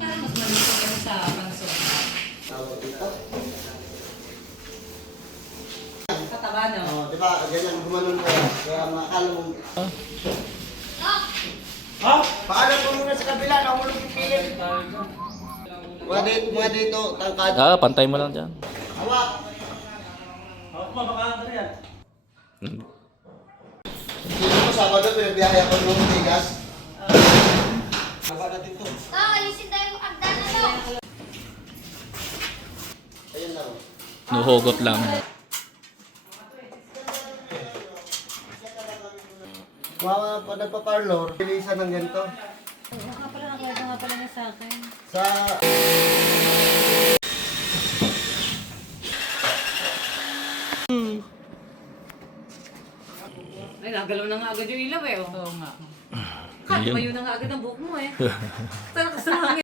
Kaya mas malusog yan sa pansot. Tawag dito. Kataba, no? Oh, di ba? Ganyan gumanon mo yan. Kaya makakala mo. Ha? Paalam ko muna sa kabila. Nahulog yung pilit. Mga dito, tangkad. Pantay mo lang dyan. Hawak. Hawak mo, baka ano yan. Sino ko Sabado, pinabiyahe ako ng bigas. Haba natin to. Ayusin tayo yung agdan ano. Ayun lang. Nuhugot lang. Mga pa nagpa-parlor, bilisan ng ganito. Oo nga pala, nakwento nga pala niya sa akin. Sa... Ay, nagalaw na nga agad yung ilaw eh. Oo nga. Ayun. Tumayo na nga agad ang buhok mo eh. Sana